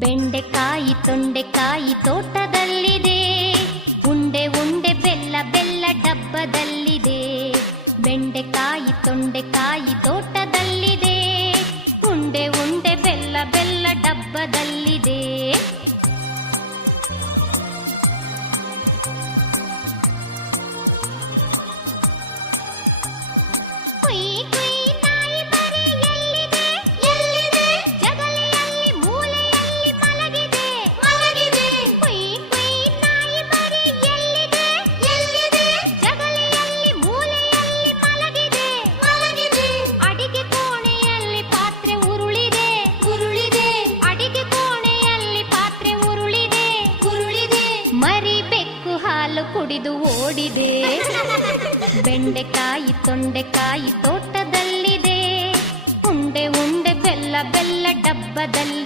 ಬೆಂಡೆಕಾಯಿ ತೊಂಡೆಕಾಯಿ ತೋಟದಲ್ಲಿದೆ, ಉಂಡೆ ಉಂಡೆ ಬೆಲ್ಲ ಬೆಲ್ಲ ಡಬ್ಬದಲ್ಲಿದೆ. ಬೆಂಡೆಕಾಯಿ ತೊಂಡೆಕಾಯಿ ತೋಟದಲ್ಲಿದೆ, ಉಂಡೆ ಉಂಡೆ ಬೆಲ್ಲ ಬೆಲ್ಲ ಡಬ್ಬದಲ್ಲಿದೆ. ಕುಯ್ ಕುಯ್ ನಾಯಿ ಮರಿ ಎಲ್ಲಿದೆ ಎಲ್ಲಿದೆ, ಜಗಲಿಯಲ್ಲಿ ಮೂಲೆಯಲ್ಲಿ ಮಲಗಿದೆ ಮಲಗಿದೆ. ಕುಯ್ ಕುಯ್ ನಾಯಿ ಮರಿ ಎಲ್ಲಿದೆ ಎಲ್ಲಿದೆ, ಜಗಲಿಯಲ್ಲಿ ಮೂಲೆಯಲ್ಲಿ ಮಲಗಿದೆ ಮಲಗಿದೆ. ಅಡಿಗೆ ಕೋಣೆಯಲ್ಲಿ ಪಾತ್ರೆ ಉರುಳಿದೆ ಉರುಳಿದೆ, ಅಡಿಗೆ ಕೋಣೆಯಲ್ಲಿ ಪಾತ್ರೆ ಉರುಳಿದೆ ಉರುಳಿದೆ. ಮರಿ ಬೆಕ್ಕು ಹಾಲು ಕುಡಿದು ಓಡಿದೆ. ಬೆಂಡೆಕಾಯಿ ತೊಂಡೆಕಾಯಿ ತೋಟದಲ್ಲಿದೆ, ಉಂಡೆ ಉಂಡೆ ಬೆಲ್ಲ ಬೆಲ್ಲ ಡಬ್ಬದಲ್ಲಿ